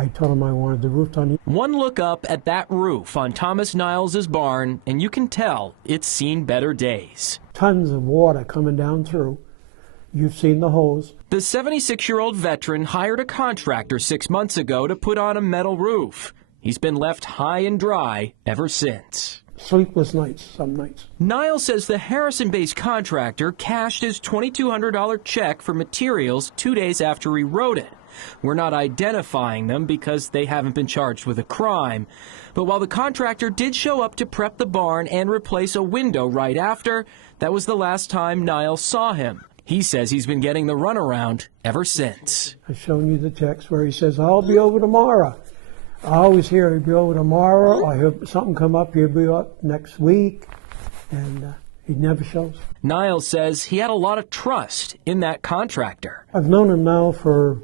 I told him I wanted the roof done. One look up at that roof on Thomas Niles' barn, and you can tell it's seen better days. Tons of water coming down through. You've seen the hose. The 76-year-old veteran hired a contractor 6 months ago to put on a metal roof. He's been left high and dry ever since. Sleepless nights, some nights. Niles says the Harrison-based contractor cashed his $2,200 check for materials 2 days after he wrote it. We're not identifying them because they haven't been charged with a crime. But while the contractor did show up to prep the barn and replace a window right after, that was the last time Niles saw him. He says he's been getting the runaround ever since. I've shown you the text where he says, I'll be over tomorrow. I always hear he'll be over tomorrow, or he'll, something come up, he'll be up next week, and he never shows. Niles says he had a lot of trust in that contractor. I've known him now for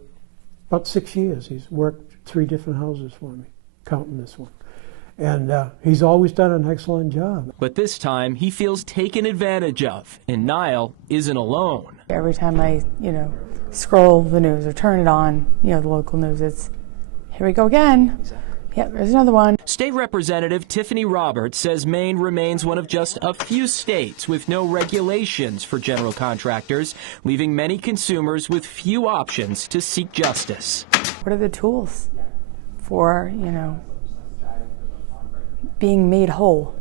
about 6 years. He's worked 3 different houses for me, counting this one. And he's always done an excellent job. But this time, he feels taken advantage of, and Niles isn't alone. Every time I, scroll the news or turn it on, the local news, it's, here we go again. Yep, there's another one. State Representative Tiffany Roberts says Maine remains one of just a few states with no regulations for general contractors, leaving many consumers with few options to seek justice. What are the tools for, being made whole?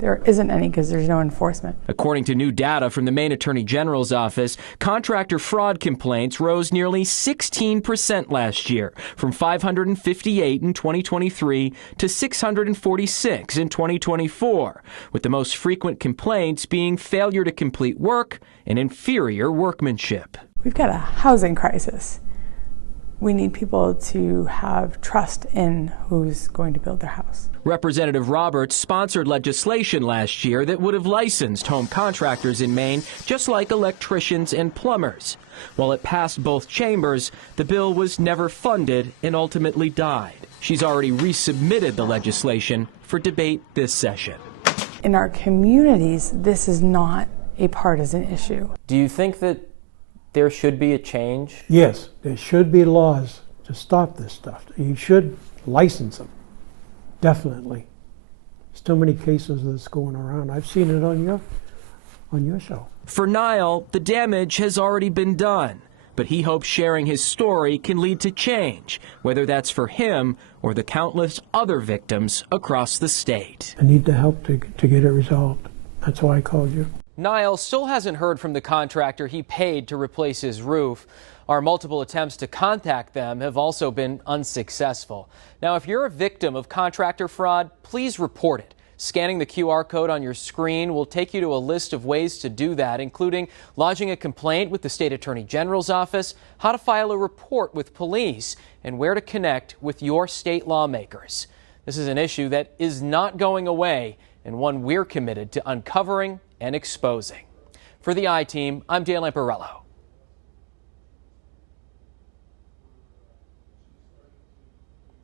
There isn't any because there's no enforcement. According to new data from the Maine Attorney General's office, contractor fraud complaints rose nearly 16% last year, from 558 in 2023 to 646 in 2024, with the most frequent complaints being failure to complete work and inferior workmanship. We've got a housing crisis. We need people to have trust in who's going to build their house. Representative Roberts sponsored legislation last year that would have licensed home contractors in Maine, just like electricians and plumbers. While it passed both chambers, the bill was never funded and ultimately died. She's already resubmitted the legislation for debate this session. In our communities, this is not a partisan issue. Do you think that there should be a change? Yes, there should be laws to stop this stuff. You should license them, definitely. There's too many cases that's going around. I've seen it on your show. For Niles, the damage has already been done, but he hopes sharing his story can lead to change, whether that's for him or the countless other victims across the state. I need the help to get it resolved. That's why I called you. Niles still hasn't heard from the contractor he paid to replace his roof. Our multiple attempts to contact them have also been unsuccessful. Now, if you're a victim of contractor fraud, please report it. Scanning the QR code on your screen will take you to a list of ways to do that, including lodging a complaint with the State Attorney General's office, how to file a report with police, and where to connect with your state lawmakers. This is an issue that is not going away, and one we're committed to uncovering and exposing. For the I-Team, I'm Dan Lamparello.